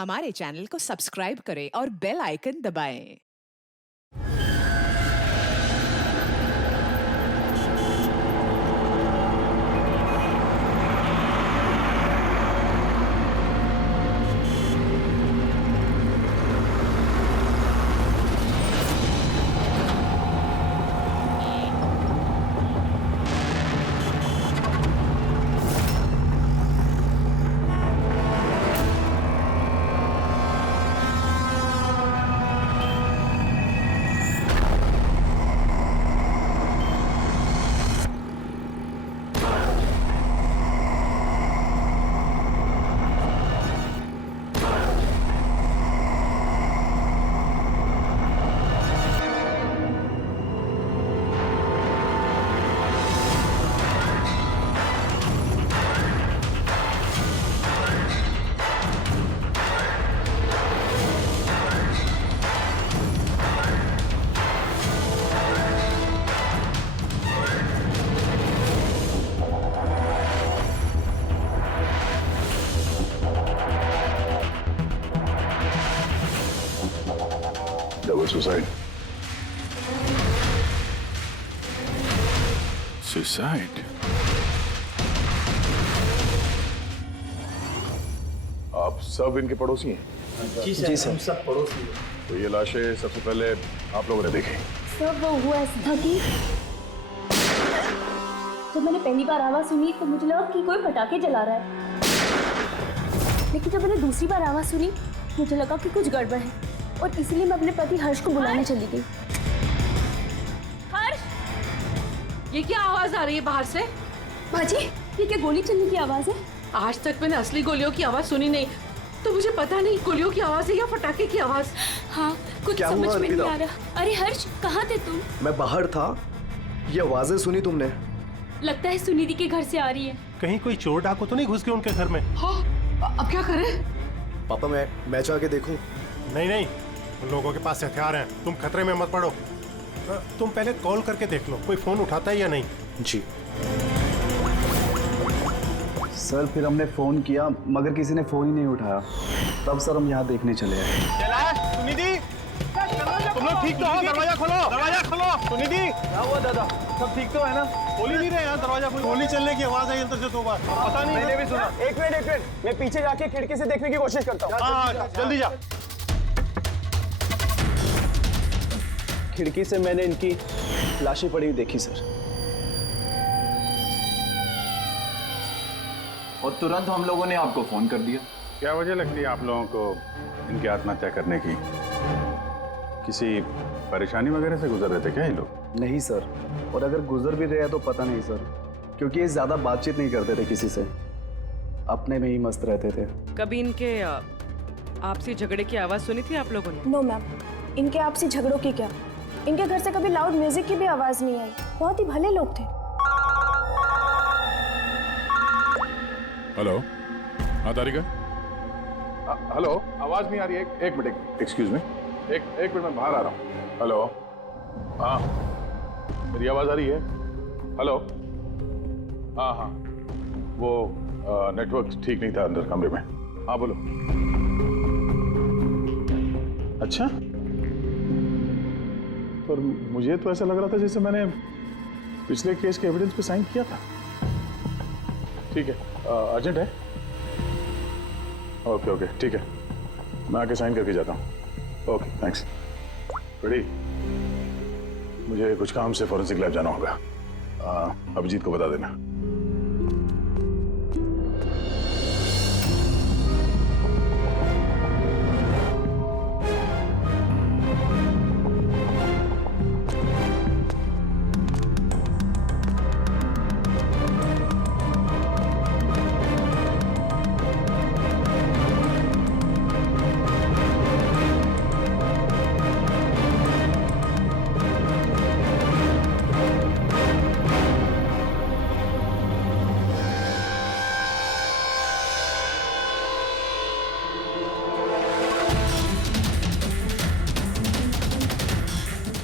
हमारे चैनल को सब्सक्राइब करें और बेल आइकन दबाएं। Double suicide. सुसाइड? आप सब इनके पड़ोसी हैं? जी सर, हम सब पड़ोसी हैं। तो ये लाशें सबसे पहले आप लोगों ने देखी? सर वो हुआ ऐसा था कि जब मैंने पहली बार आवाज सुनी तो मुझे लगा कि कोई पटाखे जला रहा है, लेकिन जब मैंने दूसरी बार आवाज सुनी मुझे लगा कि कुछ गड़बड़ है और इसलिए मैं अपने पति हर्ष को बुलाने चली गई। हर्ष, ये क्या आवाज आ रही है बाहर से? बाजी, ये क्या गोली चलने की आवाज है? आज तक मैंने असली गोलियों की आवाज सुनी नहीं, तो मुझे पता नहीं गोलियों की आवाज है या पटाखे की आवाज। हाँ, कुछ समझ में नहीं आ रहा। अरे हर्ष, कहाँ थे तुम? मैं बाहर था, ये आवाजें सुनी तुमने? लगता है सुनिधि के घर से आ रही है। कहीं कोई चोर डाकू तो नहीं घुस गए उनके घर में? हाँ, अब क्या करें? पापा मैं जाके देखूं? नहीं नहीं, उन लोगों के पास हथियार हैं, तुम खतरे में मत पड़ो। तुम पहले कॉल करके देख लो कोई फोन उठाता है या नहीं। जी सर, फिर हमने फोन किया मगर किसी ने फोन ही नहीं उठाया, तब सर हम यहाँ देखने चले आए। सुनिधि, तुम लोग ठीक तो हो? दरवाजा खोलो, दरवाजा खोलो। सुनिधि, क्या हुआ दादा? सब ठीक तो है ना? खोल ही नहीं रहे यार दरवाजा। गोली चलने की आवाज आई अंदर से 2 बार, पता नहीं। मैंने भी सुना। एक मिनट, मैं पीछे जाके खिड़की से देखने की कोशिश करता हूँ। हाँ, जल्दी जा। खिड़की से मैंने इनकी लाशें पड़ी हुई देखी सर, और तुरंत हम लोगों ने आपको फोन कर दिया। क्या वजह लगती है आप लोगों को इनकी आत्महत्या करने की? किसी परेशानी वगैरह से गुजर रहे थे क्या ये लोग? नहीं सर, और अगर गुजर भी रहे तो पता नहीं सर, क्योंकि ये ज्यादा बातचीत नहीं करते थे किसी से, अपने में ही मस्त रहते थे। कभी इनके आपसी झगड़े की आवाज सुनी थी आप लोगों ने? नो मैम, इनके आपसी झगड़ों की क्या, इनके घर से कभी लाउड म्यूजिक की भी आवाज नहीं आई। बहुत ही भले लोग थे। हेलो, हाँ तारिका? हेलो, आवाज नहीं आ रही है। एक मिनट, एक्सक्यूज मी, एक मिनट, मैं बाहर आ रहा हूँ। हेलो, हाँ, मेरी आवाज आ रही है? हेलो, हाँ, वो नेटवर्क ठीक नहीं था अंदर कमरे में। हाँ बोलो। अच्छा, पर मुझे तो ऐसा लग रहा था जैसे मैंने पिछले केस के एविडेंस पे साइन किया था। ठीक है, अर्जेंट है? ओके, ठीक है, मैं आके साइन करके जाता हूँ। Okay, thanks. रेडी? मुझे कुछ काम से फॉरेंसिक लैब जाना होगा। अभिजीत को बता देना।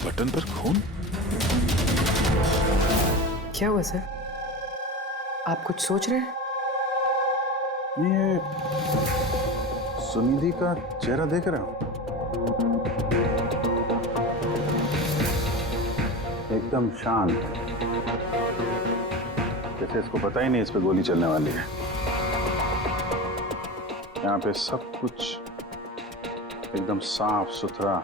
बटन पर खून? क्या हुआ सर? आप कुछ सोच रहे हैं? ये सुनिधि का चेहरा देख रहे हो? एकदम शांत, जैसे इसको पता ही नहीं इस पे गोली चलने वाली है। यहाँ पे सब कुछ एकदम साफ सुथरा,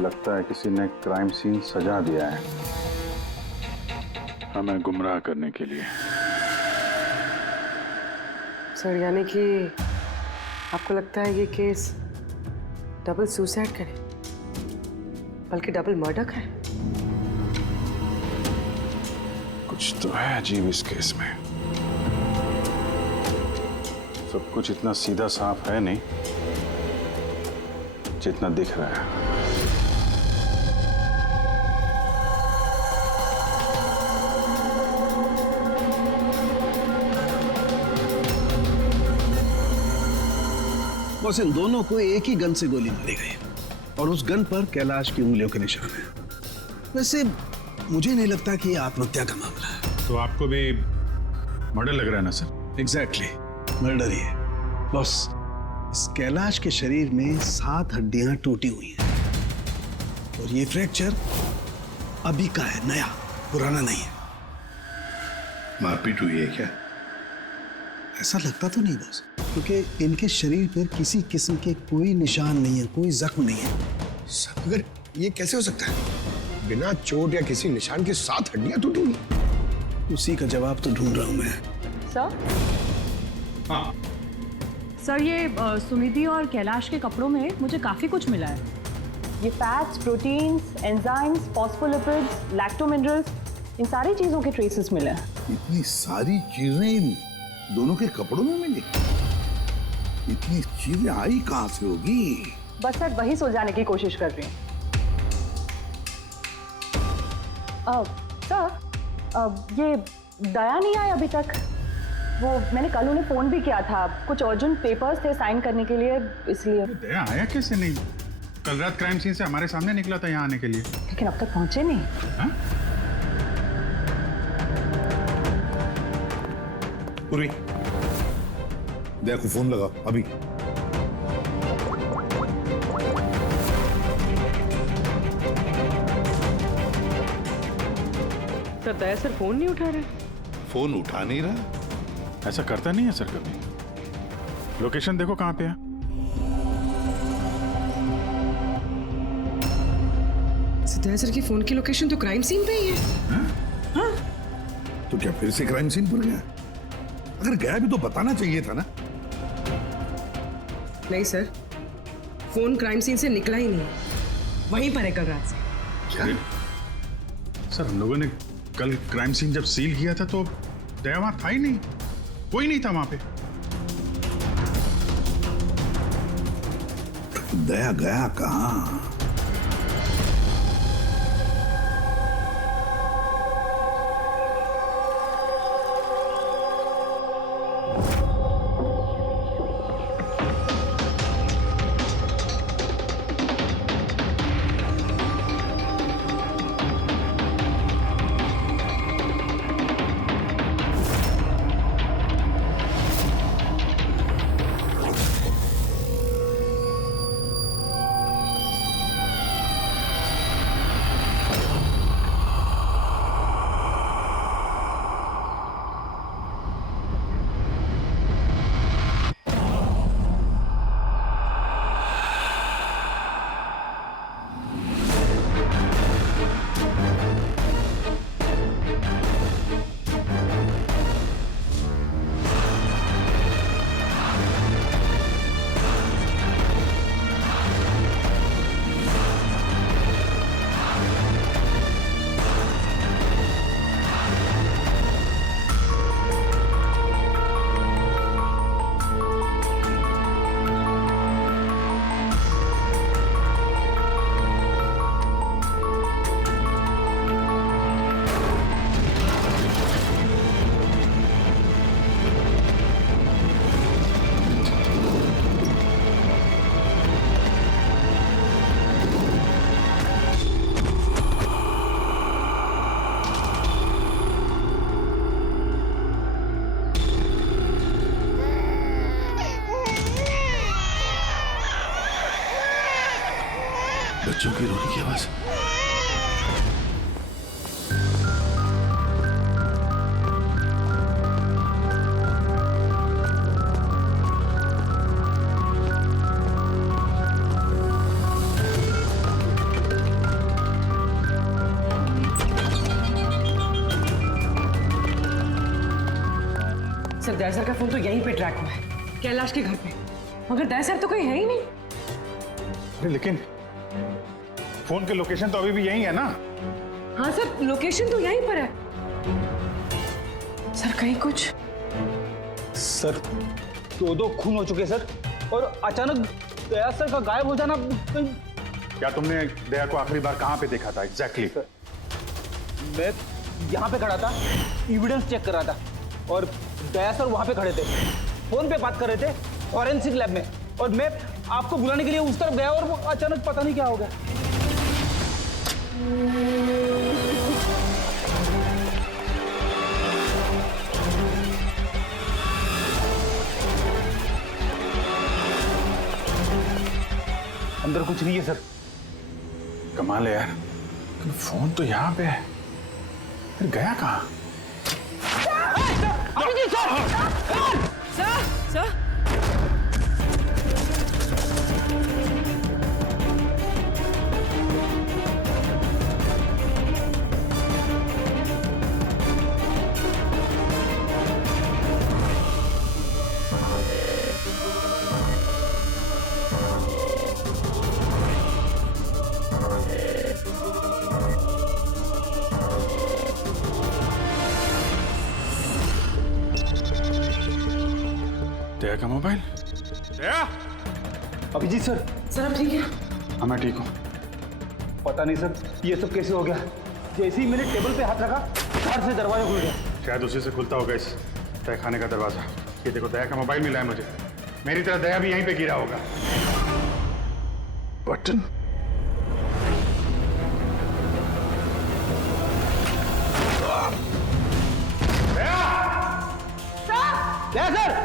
लगता है किसी ने क्राइम सीन सजा दिया है हमें गुमराह करने के लिए। सर यानी कि आपको लगता है ये केस डबल सुसाइड का है बल्कि डबल मर्डर का है? कुछ तो है अजीब इस केस में। सब कुछ इतना सीधा साफ है नहीं जितना दिख रहा है। बस इन दोनों को एक ही गन से गोली मारी गई और उस गन पर कैलाश की उंगलियों के निशान है। वैसे मुझे नहीं लगता कि ये आत्महत्या का मामला है। तो आपको भी मर्डर लग रहा है ना सर? एग्जैक्टली, मर्डर ही है। बॉस, इस कैलाश के शरीर में 7 हड्डियां टूटी हुई हैं और ये फ्रैक्चर अभी का है, नया, पुराना नहीं है। मारपीट हुई है क्या? ऐसा लगता तो नहीं बॉस, क्योंकि इनके शरीर पर किसी किस्म के कोई निशान नहीं है, कोई जख्म नहीं है। सर मगर ये कैसे हो सकता है? बिना चोट या किसी निशान के 7 हड्डियां टूटी हुई। उसी का जवाब तो ढूंढ रहा हूं मैं। सर? हाँ सर, ये सुनिधि और कैलाश के कपड़ों में मुझे काफी कुछ मिला है। ये फैट्स, प्रोटीन्स, एंजाइम्स, फॉस्फोलिपिड्स, लैक्टोमिनरल्स, इन सारी चीजों के ट्रेसेस मिले हैं। इतनी सारी चीजें इन दोनों के कपड़ों में मिली? इतनी चीजें आई कहां से होगी? बस सर वही सुलझाने की कोशिश कर रही हूँ। सर, ये दया नहीं आई अभी तक। वो मैंने कल उन्हें फोन भी किया था, कुछ अर्जेंट पेपर्स थे साइन करने के लिए, इसलिए। दया आया कैसे नहीं? कल रात क्राइम सीन से हमारे सामने निकला था यहाँ आने के लिए। लेकिन अब तक पहुंचे नहीं। हाँ? पूर्वी, दया को फोन लगा अभी। सर दया सर फोन नहीं उठा रहे। फोन उठा नहीं रहा। ऐसा करता नहीं है सर कभी। लोकेशन देखो कहाँ पे है। दया सर की फोन की लोकेशन तो क्राइम सीन पे ही है। हाँ? तो क्या फिर से क्राइम सीन पर गया? अगर गया भी तो बताना चाहिए था ना। नहीं सर, फोन क्राइम सीन से निकला ही नहीं, वहीं पर है कल रात से। क्या? सर हम लोगों ने कल क्राइम सीन जब सील किया था तो दया वहां था ही नहीं, कोई नहीं था वहां पे। दया गया कहाँ? बच्चों की रोने की आवाज। सर दया का फोन तो यहीं पे ट्रैक हुआ है, कैलाश के घर पे, मगर दया तो कहीं है ही नहीं। अरे लेकिन फोन के लोकेशन तो अभी भी यही है ना? हाँ सर, लोकेशन तो यहीं पर है। सर कहीं कुछ? सर 2 खून हो चुके सर, और अचानक दया सर का गायब हो जाना। क्या तुमने दया को आखिरी बार कहाँ पे देखा था एग्जैक्टली? मैं यहाँ पे खड़ा था, एविडेंस चेक कर रहा था, और दया सर वहाँ पे खड़े थे, फोन पे बात कर रहे थे फॉरेंसिक लैब में, और मैं आपको बुलाने के लिए उस तरफ गया और वो अचानक पता नहीं क्या हो गया। अंदर कुछ नहीं है सर। कमाल है यार, फोन तो यहाँ पे है, फिर गया कहाँ? सर दया का मोबाइल? दया? अभिजीत सर। सर अब ठीक है? हाँ मैं ठीक हूँ। पता नहीं सर ये सब कैसे हो गया, जैसे ही मैंने टेबल पे हाथ रखा बाहर से दरवाजा खुल गया। शायद उसी से खुलता होगा इस तय खाने का दरवाजा। ये देखो दया का मोबाइल मिला है मुझे, मेरी तरह दया भी यहीं पे गिरा होगा। बटन? दया सर!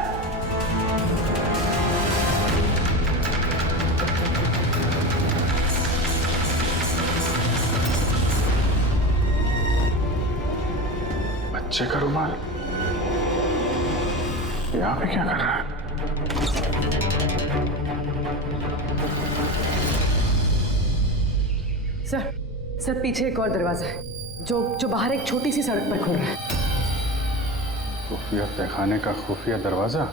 बच्चे का रुमाल यहाँ पे क्या कर रहा है? सर पीछे एक और दरवाजा है जो बाहर एक छोटी सी सड़क पर खुल रहा है। खुफिया तहखाने का खुफिया दरवाजा?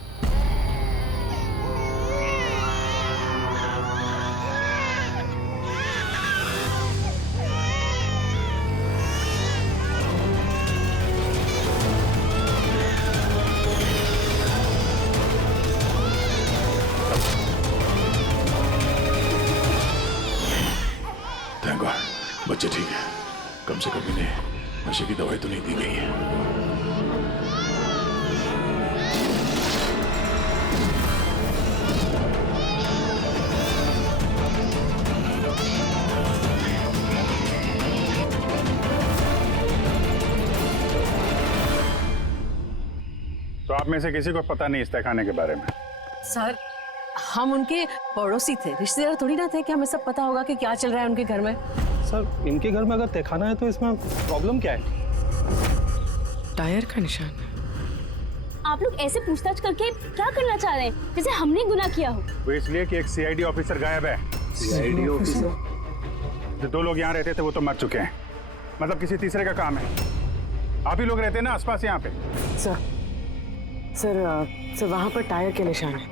थैंक गॉड, बच्चे ठीक है, कम से कम इन्हें नशे की दवाई तो नहीं दी गई है। तो आप में से किसी को पता नहीं इस तहखाने के बारे में? सर हम उनके पड़ोसी थे, रिश्तेदार थोड़ी ना थे कि हमें सब पता होगा कि क्या चल रहा है उनके घर में। सर इनके घर में अगर तहखाना है तो इसमें प्रॉब्लम क्या है? टायर का निशान। आप लोग ऐसे पूछताछ करके क्या करना चाह रहे हैं, जैसे हमने गुनाह किया हो? वो इसलिए कि एक सीआईडी ऑफिसर गायब है। CID officer? जो 2 लोग यहाँ रहते थे वो तो मर चुके हैं, मतलब किसी तीसरे का काम है। आप ही लोग रहते हैं ना आसपास यहाँ पे? सर वहाँ पर टायर के निशान है,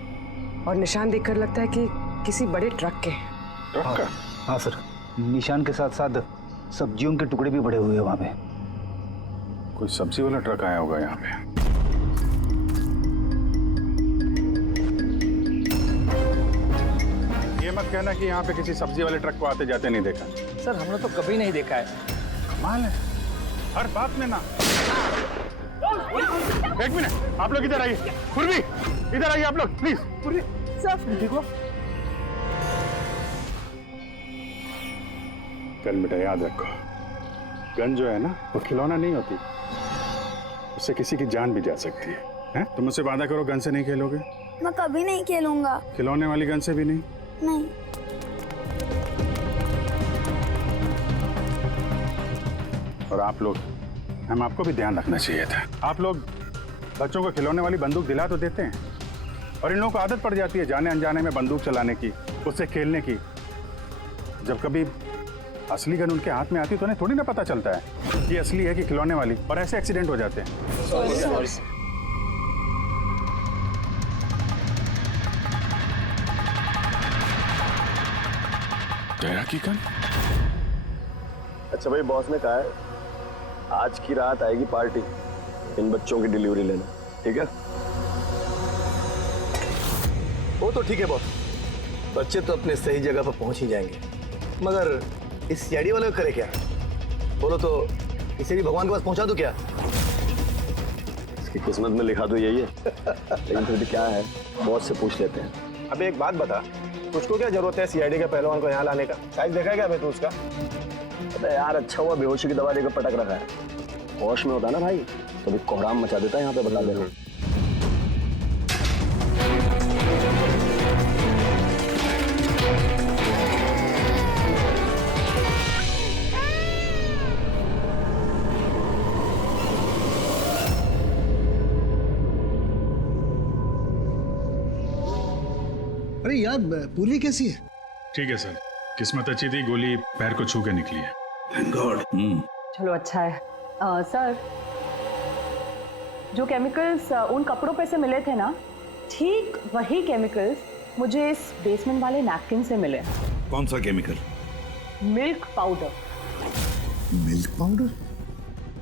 और निशान देखकर लगता है कि किसी बड़े ट्रक के हैं। ट्रक का? हाँ सर, निशान के साथ साथ सब्जियों के टुकड़े भी पड़े हुए हैं वहाँ पे। कोई सब्जी वाला ट्रक आया होगा यहाँ पे। ये मत कहना कि यहाँ पे किसी सब्जी वाले ट्रक को आते जाते नहीं देखा। सर हमने तो कभी नहीं देखा है। कमाल है, हर बात में ना। एक मिनट, आप लोग इधर आइए। पूर्वी, इधर आइए आप लोग प्लीज। पूर्वी सर ठीक हो? कल बेटा याद रखो, गन जो है ना वो खिलौना नहीं होती, उससे किसी की जान भी जा सकती है, हैं? तुम मुझसे वादा करो गन से नहीं खेलोगे। मैं कभी नहीं खेलूंगा। खिलौने वाली गन से भी नहीं? नहीं। और आप लोग, हम आपको भी ध्यान रखना चाहिए था। आप लोग बच्चों को खिलौने वाली बंदूक दिला तो देते हैं, और इन लोगों को आदत पड़ जाती है जाने अनजाने में बंदूक चलाने की, उससे खेलने की। जब कभी असली गन उनके हाथ में आती है तो उन्हें थोड़ी ना पता चलता है कि असली है कि खिलौने वाली, और ऐसे एक्सीडेंट हो जाते हैं। दया की गन? अच्छा भाई, बॉस ने कहा है आज की रात आएगी पार्टी, इन बच्चों की डिलीवरी लेना, ठीक है? वो तो ठीक है बॉस, बच्चे तो अपने सही जगह पर पहुंच ही जाएंगे, मगर इस सीआईडी वाले को करे क्या? बोलो तो इसे भी भगवान के पास पहुंचा दो क्या? इसकी किस्मत में लिखा तो यही है। लेकिन फिर भी क्या है, बॉस से पूछ लेते हैं। अब एक बात बता, तुझको क्या जरूरत है सीआईडी के पहलवान को यहाँ लाने का? साइज देखा है क्या भाई तू उसका? अरे यार, अच्छा हुआ बेहोशी की दवा देकर पटक रखा है। होश में होता ना भाई तो भी कोहराम मचा देता है यहाँ पे, बता दे रहा हूँ। अरे यार, पूर्वी कैसी है? ठीक है सर, किस्मत अच्छी थी, गोली पैर को छू के निकली है। Thank God. चलो अच्छा है। सर, जो केमिकल्स उन कपड़ों पे से मिले थे ना, ठीक वही केमिकल्स मुझे इस बेसमेंट वाले नैपकिन से मिले। कौन सा chemical? Milk powder. Milk powder?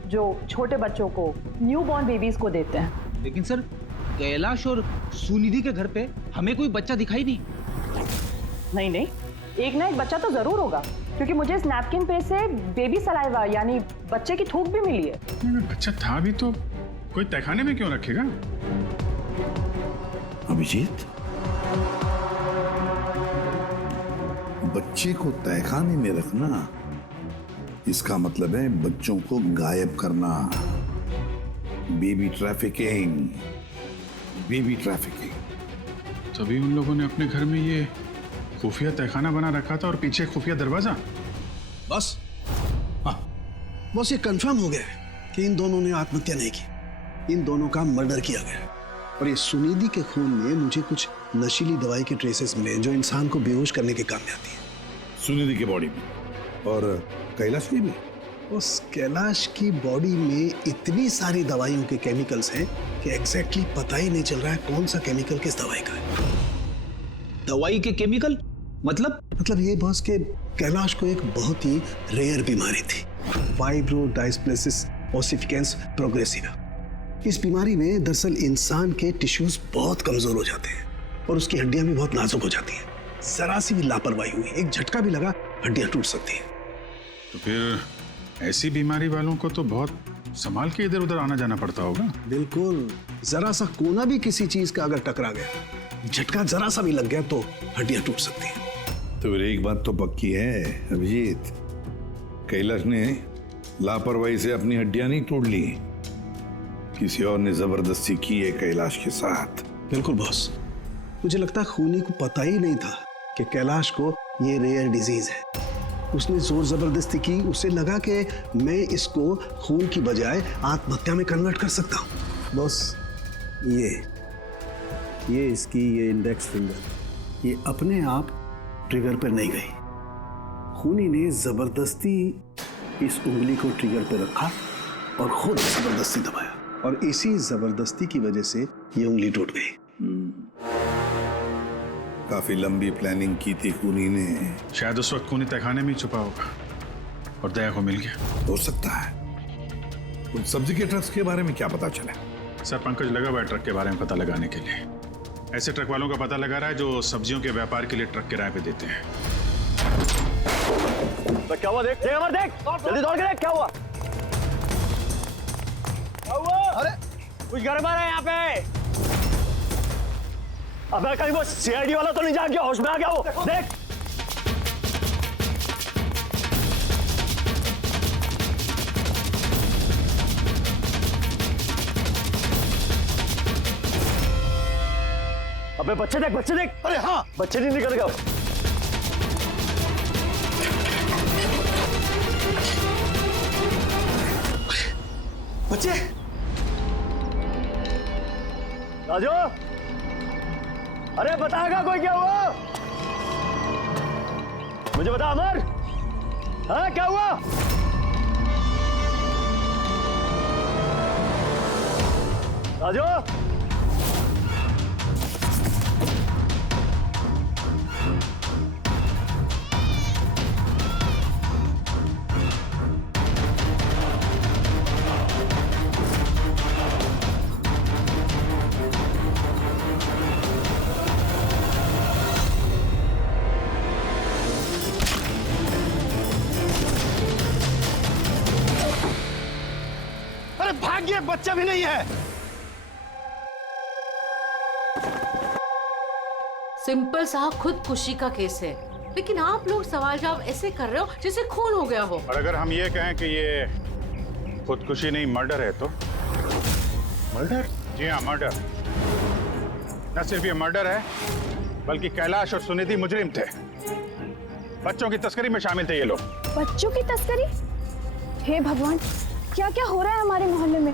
जो छोटे बच्चों को, न्यूबॉर्न बेबीज को देते हैं। लेकिन सर, कैलाश और सुनिधि के घर पे हमें कोई बच्चा दिखाई नहीं। नहीं, एक ना एक बच्चा तो जरूर होगा, क्योंकि मुझे इस नैपकिन पे से बेबी सलाइवा यानी बच्चे की थूक भी मिली है। बच्चा था भी तो कोई तहखाने में क्यों रखेगा? अभिजीत, बच्चे को तहखाने में रखना, इसका मतलब है बच्चों को गायब करना। Baby trafficking, baby trafficking. तभी उन लोगों ने अपने घर में ये खुफिया तहखाना बना रखा था और पीछे खुफिया दरवाजा। बस हाँ, बस ये कंफर्म हो गया कि इन दोनों ने आत्महत्या नहीं की, इन दोनों का मर्डर किया गया। और ये सुनिधि के खून में मुझे कुछ नशीली दवाई के ट्रेसेस मिले जो इंसान को बेहोश करने के काम में आती है। सुनिधि की बॉडी में और कैलाश की भी? उस कैलाश की बॉडी में इतनी सारी दवाइयों के केमिकल्स हैं कि एग्जैक्टली पता ही नहीं चल रहा है कौन सा केमिकल किस दवाई का है। दवाई के केमिकल? मतलब ये बॉस के कैलाश को एक बहुत ही रेयर बीमारी थी, फाइब्रोडायस्प्लेसिस ओसिफिकेंस प्रोग्रेसिवा। इस बीमारी में दरअसल इंसान के टिश्यूज बहुत कमजोर हो जाते हैं और उसकी हड्डियां भी बहुत नाजुक हो जाती हैं। जरा सी भी लापरवाही हुई, एक झटका भी लगा, हड्डियां टूट सकती हैं। तो फिर ऐसी बीमारी वालों को तो बहुत संभाल के इधर उधर आना जाना पड़ता होगा। बिल्कुल, जरा सा कोना भी किसी चीज का अगर टकरा गया, झटका जरा सा भी लग गया तो हड्डियां टूट सकती हैं। तो फिर एक बात तो पक्की है अभिजीत, कैलाश ने लापरवाही से अपनी हड्डियां नहीं तोड़ ली, किसी और ने जबरदस्ती की है कैलाश के साथ। बिल्कुल बॉस, मुझे लगता है खूनी को पता ही नहीं था कि कैलाश को ये रेयर डिजीज है। उसने जोर जबरदस्ती की, उसे लगा कि मैं इसको खून की बजाय आत्महत्या में कन्वर्ट कर सकता हूँ। बॉस, ये इसकी ये इंडेक्स फिंगर, ये अपने आप ट्रिगर पर नहीं गई। खूनी ने जबरदस्ती इस उंगली को ट्रिगर पर रखा और खुद जबरदस्ती दबाया, और इसी जबरदस्ती की वजह से ये उंगली टूट गई। काफी लंबी प्लानिंग की थी खूनी ने। शायद उस वक्त खूनी तहखाने में ही छुपा होगा और दया को मिल गया। हो सकता है। उन सब्जी के ट्रक्स के बारे में क्या पता चला? सर, पंकज लगा हुआ है ट्रक के बारे में पता लगाने के लिए। ऐसे ट्रक वालों का पता लगा रहा है जो सब्जियों के व्यापार के लिए ट्रक किराए पे देते हैं। तो क्या हुआ? देख जल्दी दौड़ के देख क्या हुआ। अरे कुछ गड़बड़ है यहाँ पे। अबे कहीं वो सीआईडी वाला तो नहीं जाग गया, होश में आ गया वो? देख अबे बच्चे देख। अरे हाँ, बच्चे नहीं निकल गए। बच्चे राजू, अरे बताएगा कोई क्या हुआ? मुझे बता अमर, हाँ क्या हुआ? राजू, अरे भाग्य, बच्चा भी नहीं है। सिंपल सा खुदकुशी का केस है, लेकिन आप लोग सवाल जवाब ऐसे कर रहे हो जैसे खून हो गया हो। और अगर हम ये कहें कि ये खुदकुशी नहीं मर्डर है तो? मर्डर? जी हाँ, मर्डर। न सिर्फ ये मर्डर है, बल्कि कैलाश और सुनिधि मुजरिम थे। बच्चों की तस्करी में शामिल थे ये लोग। बच्चों की तस्करी? हे भगवान, क्या क्या हो रहा है हमारे मोहल्ले में?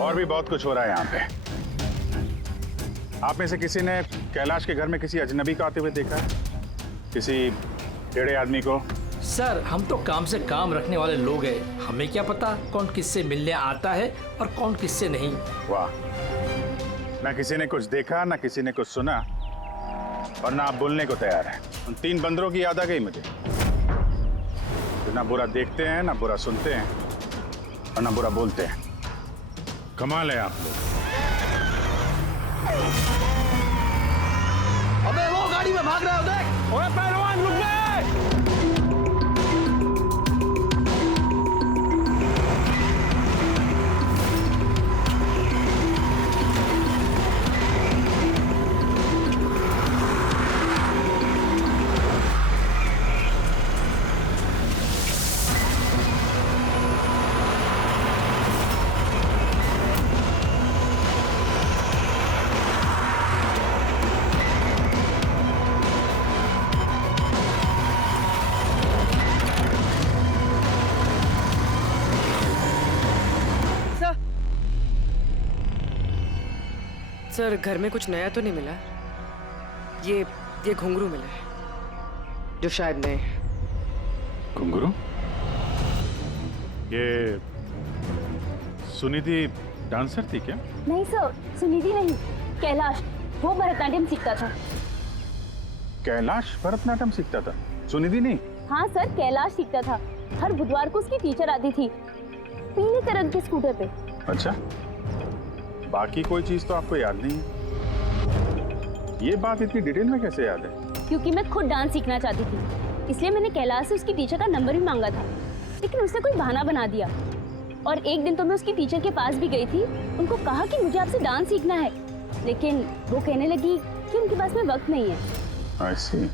और भी बहुत कुछ हो रहा है यहाँ पे। आप में से किसी ने कैलाश के घर में किसी अजनबी को आते हुए देखा है? किसी टेढ़े आदमी को? सर, हम तो काम से काम रखने वाले लोग हैं, हमें क्या पता कौन किससे मिलने आता है और कौन किससे नहीं। वाह, ना किसी ने कुछ देखा, ना किसी ने कुछ सुना, और ना आप बोलने को तैयार है। उन 3 बंदरों की याद आ गई मुझे, जो ना बुरा देखते हैं, ना बुरा सुनते हैं, और ना बुरा बोलते हैं। कमाल है आप लोग। अबे वो गाड़ी में भाग रहा है, देख। ओए पहलवान, रुक गए। सर, घर में कुछ नया तो नहीं मिला? ये घुंघरू मिला है, जो शायद नए हैं। घुंघरू? ये सुनिधि डांसर थी क्या? नहीं सर, सुनिधि नहीं, कैलाश। वो भरतनाट्यम सीखता था। कैलाश भरतनाट्यम सीखता था, सुनिधि नहीं? हाँ सर, कैलाश सीखता था। हर बुधवार को उसकी टीचर आती थी, पीले रंग के स्कूटर पे। अच्छा, बाकी कोई चीज तो आपको याद नहीं है? ये बात इतनी डिटेल में कैसे याद है? क्योंकि मैं खुद डांस सीखना चाहती थी, इसलिए मैंने कैलाश से उसकी टीचर का नंबर भी मांगा था, लेकिन उसने कोई बहाना बना दिया। और एक दिन तो मैं उसकी टीचर के पास भी गई थी, उनको कहा कि मुझे आपसे डांस सीखना है, लेकिन वो कहने लगी कि उनके पास में वक्त नहीं है। I see।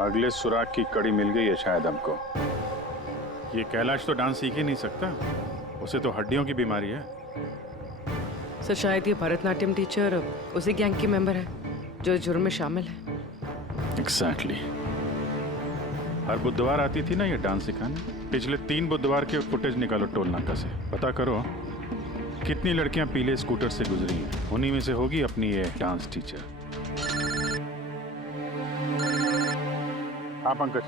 अगले सुराग की कड़ी मिल गई है शायद हमको। ये कैलाश तो डांस सीख ही नहीं सकता, उसे तो हड्डियों की बीमारी है। सर, शायद ये भरतनाट्यम टीचर उसी गैंग की मेंबर है जो जुर्म में शामिल है। एग्जैक्टली। हर बुधवार आती थी ना ये डांस सिखाने। पिछले 3 बुधवार के फुटेज निकालो टोल नाका से, पता करो कितनी लड़कियां पीले स्कूटर से गुजरी हैं। उन्हीं में से होगी अपनी ये डांस टीचर। हाँ पंकज,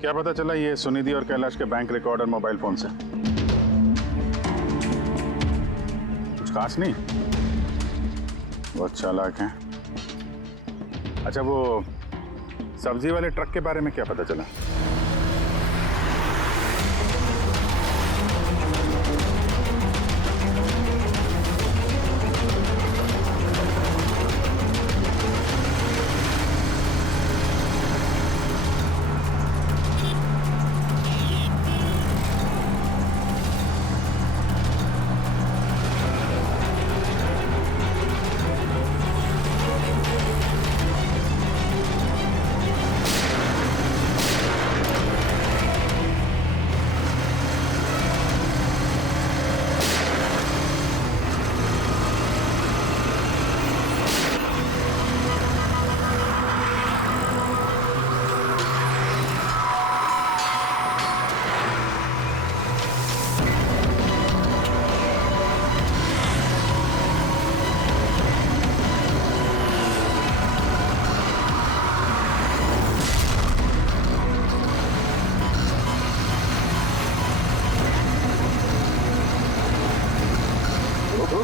क्या पता चला ये सुनिधि और कैलाश के बैंक रिकॉर्ड और मोबाइल फोन से? कुछ खास नहीं, बहुत चालाक हैं। अच्छा, वो सब्जी वाले ट्रक के बारे में क्या पता चला?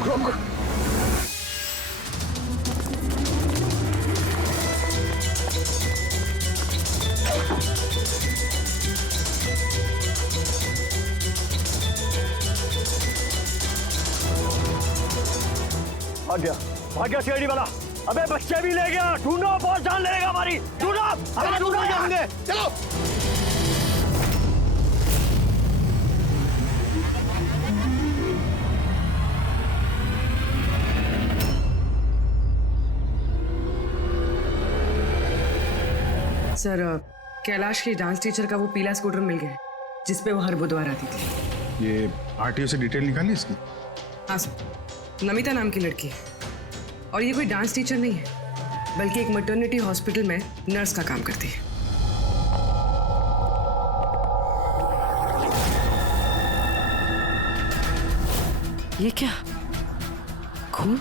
रुक रुक। भाग गया सीआईडी वाला। अबे बच्चे भी ले गया, ढूंढो, बहुत जान लेगा हमारी, ढूंढो, अरे ढूंढो जाएंगे, चलो। सर कैलाश की डांस टीचर का वो पीला स्कूटर मिल गया है जिसपे वो हर बुधवार आती थी। ये आरटीओ से डिटेल निकाली इसकी? हाँ सर, नमिता नाम की लड़की है और ये कोई डांस टीचर नहीं है बल्कि एक मैटरनिटी हॉस्पिटल में नर्स का काम करती है। ये क्या खून?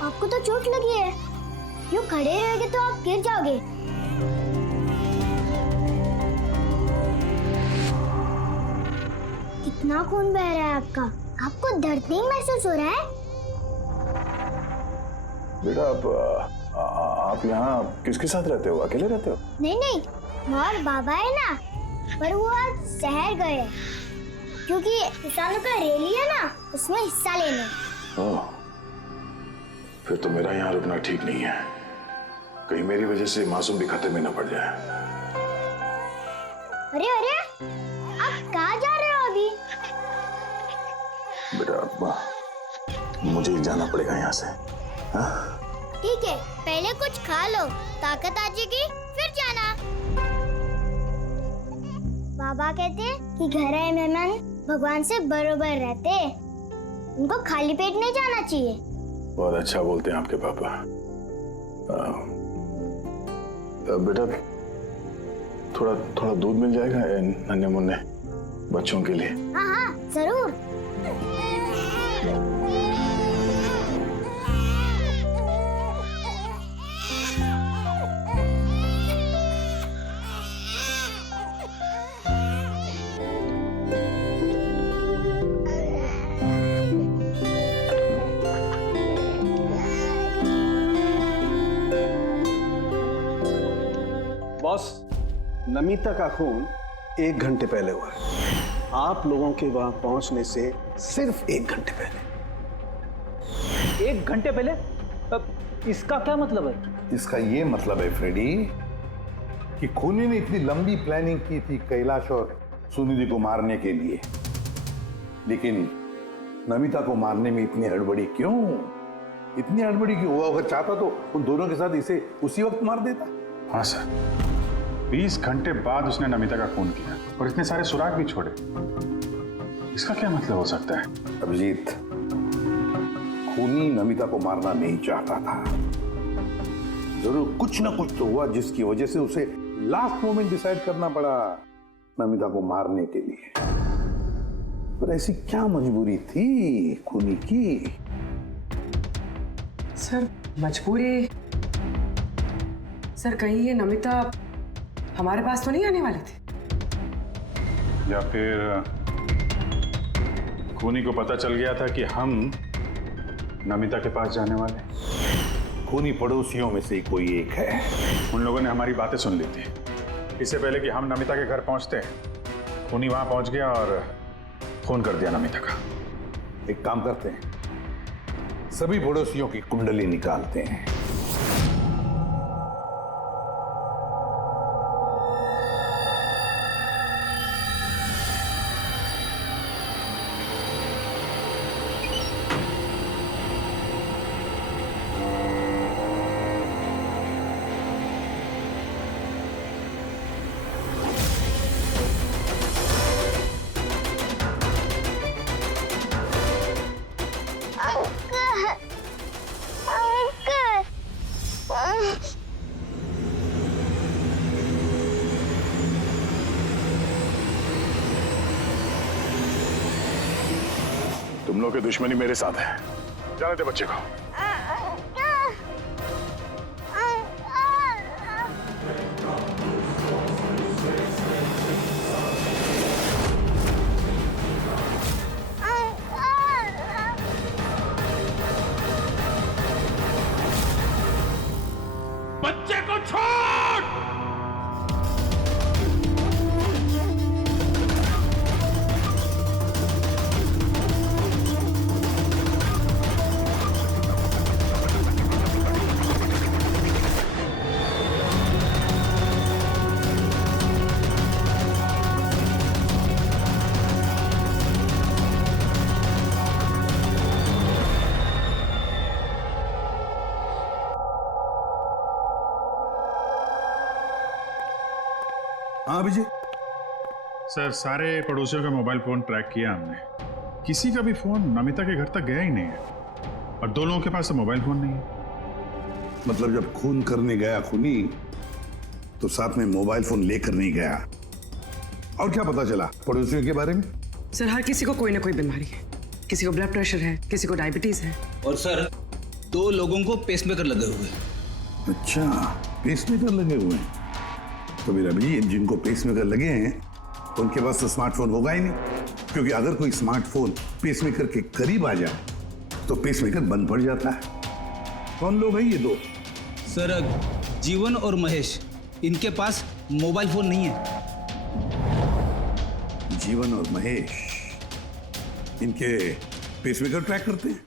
आपको तो चोट लगी है, यूं खड़े रहोगे तो आप गिर जाओगे। कितना खून बह रहा है आपका, आपको दर्द नहीं महसूस हो रहा है? बेटा आप यहाँ किसके साथ रहते हो? अकेले रहते हो? नहीं नहीं, और बाबा है ना, पर वो आज शहर गए क्योंकि किसानों का रैली है ना, उसमें हिस्सा लेने। फिर तो मेरा यहाँ रुकना ठीक नहीं है, कहीं मेरी वजह से मासूम भी खतरे में न पड़ जाए। अरे अरे, आप कहाँ जा रहे हो अभी? बेटा मुझे जाना पड़ेगा यहाँ से। ठीक है, पहले कुछ खा लो, ताकत आ जाएगी फिर जाना। बाबा कहते हैं कि घर आए मेहमान भगवान से बरोबर रहते, उनको खाली पेट नहीं जाना चाहिए। बहुत अच्छा बोलते हैं आपके पापा। बेटा थोड़ा दूध मिल जाएगा नन्हे मुन्ने बच्चों के लिए? हाँ हाँ जरूर। बॉस, नमिता का खून 1 घंटे पहले हुआ है, आप लोगों के वहां पहुंचने से सिर्फ 1 घंटे पहले। 1 घंटे पहले? इसका क्या मतलब है? इसका ये मतलब है फ्रेडी कि खूनी ने इतनी लंबी प्लानिंग की थी कैलाश और सुनिधि को मारने के लिए, लेकिन नमिता को मारने में इतनी हड़बड़ी क्यों? इतनी हड़बड़ी क्यों? वो अगर चाहता तो उन दोनों के साथ इसे उसी वक्त मार देता। हाँ सर, 20 घंटे बाद उसने नमिता का खून किया और इतने सारे सुराग भी छोड़े। इसका क्या मतलब हो सकता है? अभिजीत, खूनी नमिता को मारना नहीं चाहता था। जरूर कुछ ना कुछ तो हुआ जिसकी वजह से उसे लास्ट मोमेंट डिसाइड करना पड़ा नमिता को मारने के लिए। पर ऐसी क्या मजबूरी थी खूनी की? सर मजबूरी? सर कहीं ये नमिता हमारे पास तो नहीं आने वाली थी? या फिर खूनी को पता चल गया था कि हम नमिता के पास जाने वाले? खूनी पड़ोसियों में से कोई एक है। उन लोगों ने हमारी बातें सुन ली थी। इससे पहले कि हम नमिता के घर पहुंचते, खूनी वहां पहुंच गया और फोन कर दिया नमिता का। एक काम करते हैं, सभी पड़ोसियों की कुंडली निकालते हैं। तुम लोग की दुश्मनी मेरे साथ है। जाने दे बच्चे को। बच्चे को छोड़। हाँ अभिजीत। सर, सारे पड़ोसियों के मोबाइल फोन ट्रैक किया हमने, किसी का भी फोन नमिता के घर तक गया ही नहीं है और 2 लोगों के पास तो मोबाइल फोन नहीं है। मतलब जब खून करने गया खूनी तो साथ में मोबाइल फोन लेकर नहीं गया। और क्या पता चला पड़ोसियों के बारे में? सर हर किसी को कोई ना कोई बीमारी है, किसी को ब्लड प्रेशर है, किसी को डायबिटीज है। और सर 2 लोगों को पेसमेकर लगे हुए। अच्छा, पेसमेकर लगे हुए हैं। तो मेरा भी जिनको पेसमेकर लगे हैं उनके पास तो स्मार्टफोन होगा ही नहीं, क्योंकि अगर कोई स्मार्टफोन पेसमेकर के करीब आ जाए तो पेसमेकर बंद पड़ जाता है। कौन लोग हैं ये 2? सर जीवन और महेश, इनके पास मोबाइल फोन नहीं है। जीवन और महेश इनके पेसमेकर ट्रैक करते हैं।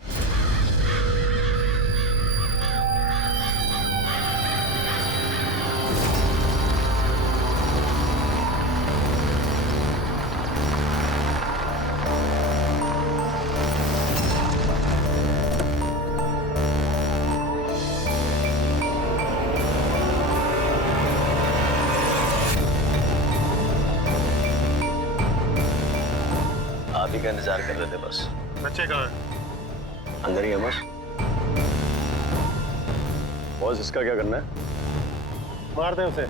आप ही का इंतजार कर रहे थे बस। बच्चे कहाँ हैं? अंदर ही है बस। बॉस, इसका क्या करना है? मार दे उसे।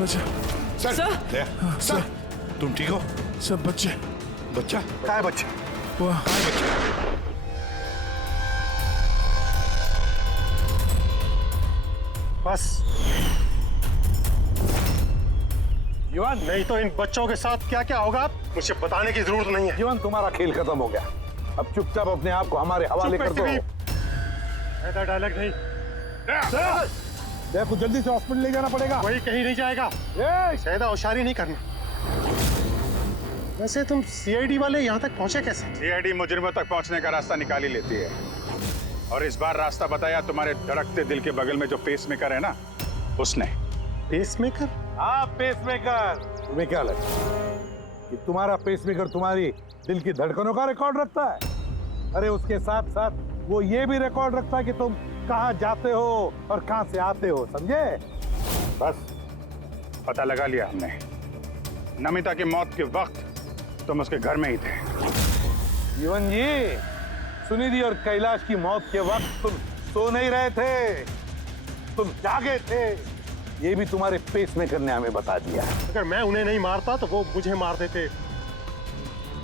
बच्चा सर सर तुम ठीक हो? सब बच्चे बच्चा कहाँ है बच्चे? वाह बस युवान, नहीं तो इन बच्चों के साथ क्या क्या होगा मुझे बताने की जरूरत नहीं है। जीवन, तुम्हारा खेल खत्म हो गया। अब चुपचाप अपने आप को हमारे हवाले कर दो। ऐसा डायलॉग नहीं। देखो जल्दी से हॉस्पिटल ले जाना पड़ेगा। वही कहीं नहीं जाएगा। ज्यादा होशियारी नहीं करना। वैसे तुम सीआईडी वाले यहाँ तक पहुँचे कैसे? सीआईडी मुजरिमों तक पहुंचने का रास्ता निकाल ही लेती है, और इस बार रास्ता बताया तुम्हारे धड़कते दिल के बगल में जो पेसमेकर है ना, उसने। पेसमेकर? हाँ, पेसमेकर। तुम्हें क्या लगता है कि तुम्हारा पेसमेकर तुम्हारी दिल की धड़कनों का रिकॉर्ड रखता है? अरे उसके साथ साथ वो ये भी रिकॉर्ड रखता है कि तुम कहाँ जाते हो और कहाँ से आते हो, समझे? बस पता लगा लिया हमने। नमिता की मौत के वक्त तुम उसके घर में ही थे। जीवन जी, सुनिधि और कैलाश की मौत के वक्त तुम सो नहीं रहे थे, तुम जागे थे। ये भी तुम्हारे पेसमेकर ने हमें बता दिया। अगर मैं उन्हें नहीं मारता तो वो मुझे मार देते,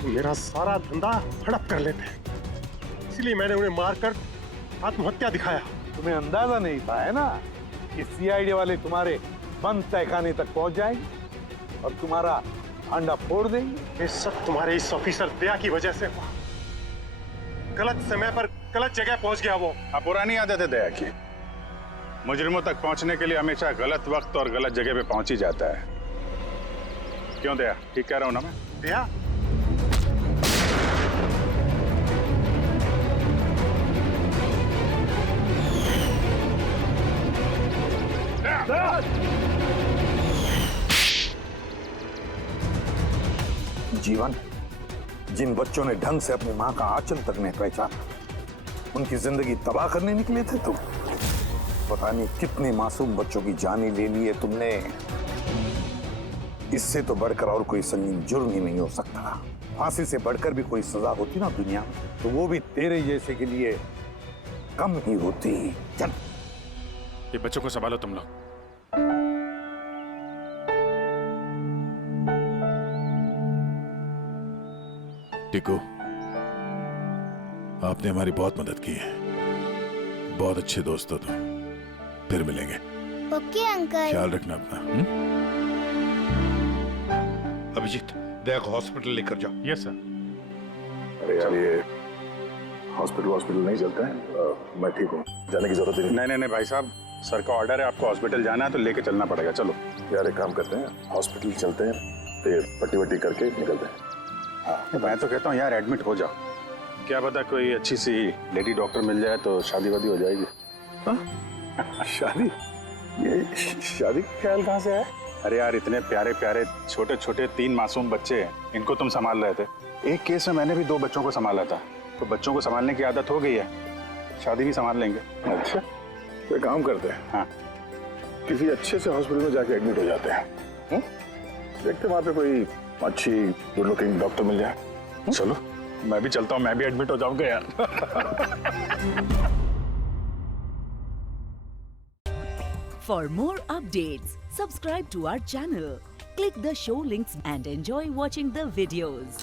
मेरा सारा धंधा हड़प कर लेते। इसलिए मैंने उन्हें मारकर आत्महत्या दिखाया। तुम्हें अंदाजा नहीं था, है ना, कि सीआईडी वाले तुम्हारे बंद तहखाने तक पहुंच जाएंगे और तुम्हारा अंडा फोड़ देंगे। ये सब तुम्हारे इस ऑफिसर दया की वजह से हुआ। गलत समय पर गलत जगह पहुंच गया वो। अब पुरानी आदत है दया की। मुजरिमों तक पहुंचने के लिए हमेशा गलत वक्त और गलत जगह पे पहुंच ही जाता है। क्यों दया, ठीक कह रहा हूं ना मैं? दया? जीवन, जिन बच्चों ने ढंग से अपनी मां का आंचल तक नहीं पहचाना, उनकी जिंदगी तबाह करने निकले थे तुम। पता नहीं कितने मासूम बच्चों की जानें ले ली है तुमने। इससे तो बढ़कर और कोई संगीन जुर्म ही नहीं हो सकता। फांसी से बढ़कर भी कोई सजा होती ना दुनिया में, तो वो भी तेरे जैसे के लिए कम ही होती। चल, ये बच्चों को संभालो तुम लोग। टिकू, आपने हमारी बहुत मदद की है। बहुत अच्छे दोस्त हो तुम। फिर मिलेंगे। Okay uncle. ख्याल रखना अपना। अभिजीत, दया को हॉस्पिटल लेकर जाओ। Yes sir. अरे यार, ये हॉस्पिटल नहीं चलता है। मैं ठीक हूँ, जाने की जरूरत ही नहीं। नहीं भाई साहब, सर का ऑर्डर है, आपको हॉस्पिटल जाना है तो लेके चलना पड़ेगा। चलो यार, एक काम करते हैं, हॉस्पिटल चलते हैं, फिर पट्टी वट्टी करके निकलते हैं। हाँ, मैं तो कहता हूँ यार एडमिट हो जाओ। क्या पता कोई अच्छी सी लेडी डॉक्टर मिल जाए तो शादी वादी हो जाएगी। शादी? ये शादी का ख्याल कहाँ से है? अरे यार, इतने प्यारे प्यारे छोटे छोटे 3 मासूम बच्चे हैं, इनको तुम संभाल रहे थे। एक केस में मैंने भी 2 बच्चों को संभाला था, तो बच्चों को संभालने की आदत हो गई है, शादी भी संभाल लेंगे। अच्छा, तो एक काम करते हैं, हाँ, किसी अच्छे से हॉस्पिटल में जाके एडमिट हो जाते हैं। देखते हैं वहाँ पे कोई अच्छी गुड लुकिंग डॉक्टर मिल जाए। चलो, मैं भी चलता हूँ, मैं भी एडमिट हो जाऊंगा यार। For more updates, subscribe to our channel, click the show links and enjoy watching the videos.